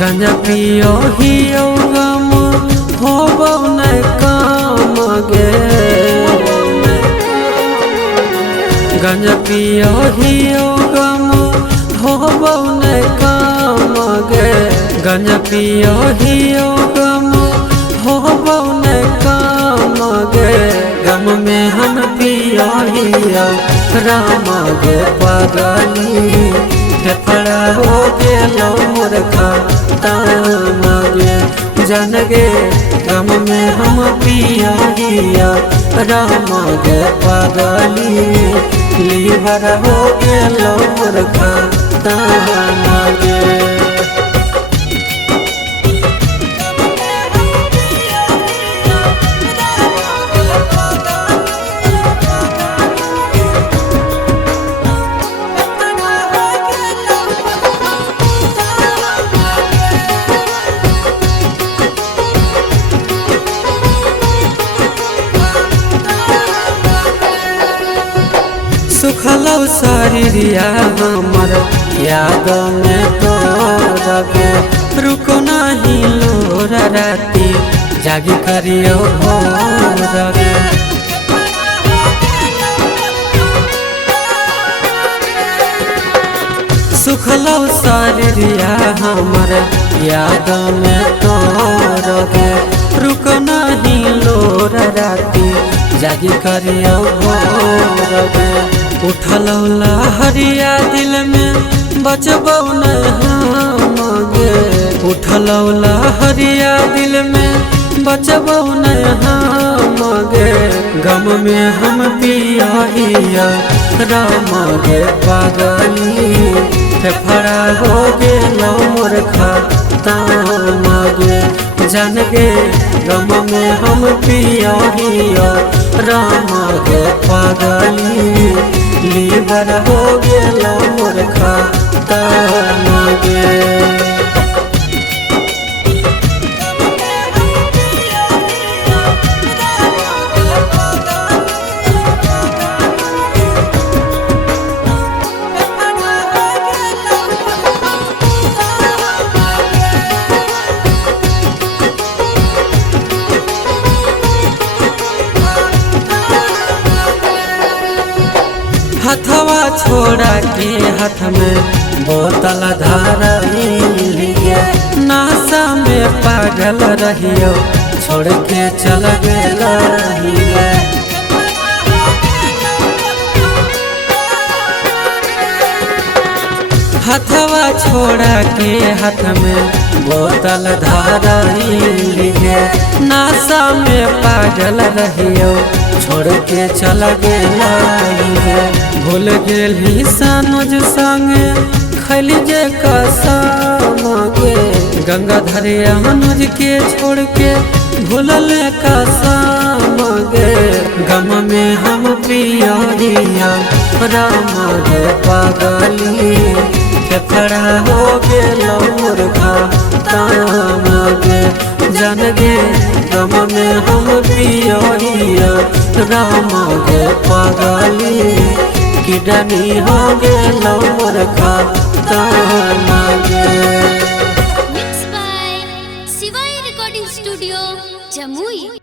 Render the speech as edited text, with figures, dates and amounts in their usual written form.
गंजा पियो हियो गम होबो नै काम गे। गंजा पियो हियो गम होबो नै काम गे। गंजा पियो हियो गम होबो नै काम गे। गम में हम पियो हियो राम गे पागली। फेफड़ा हो गेलो मोर खतम गे जान गे। गम में हम पिया हिया राम गे पागली। लीवर हो गेलो मोर खतम गे। सुखलौ शरीरिया हमर याद में तोरगे। रुको नहीं लोर राती जागी करियो भोरगे। सुखलौ शरीरिया हमर याद में तोरगे। रुको नहीं लोर राती जागी करियो भोरगे। उठलौ लहरिया दिल में बचबौ नै हम गे। उठलौ लहरिया दिल में बचबौ नै हम गे। गम में हम पिया हिया राम गे पागली। फेफड़ा हो गेलो मोर खतम गे जान गे। गम में हम पिया हिया राम गे पागली। लीवर हो गेलो मोर खतम गे। हथवा छोड़ा के हाथ में बोतल धरइलिए। नासा में पागल रहियो छोड़ के चल गेल रहिए। हथवा छोड़ा के हाथ में बोतल धरइलिए। नासा में पागल रहियो छोड़ के चल गेल रहिए। भूल गेली सनोज संगे खैली जे कसम गे। गंगाधर अनुज के छोड़ के भूलल कसम गे। गम में हम पिया हिया राम गे पागली। फेफड़ा हो गेलो मोर खतम गे जान गे। गम में हम पिया हिया राम गे पागली। किडनी हो गेलो मोर खतम गे। Mixed by Shivai Recording Studio, Jamui।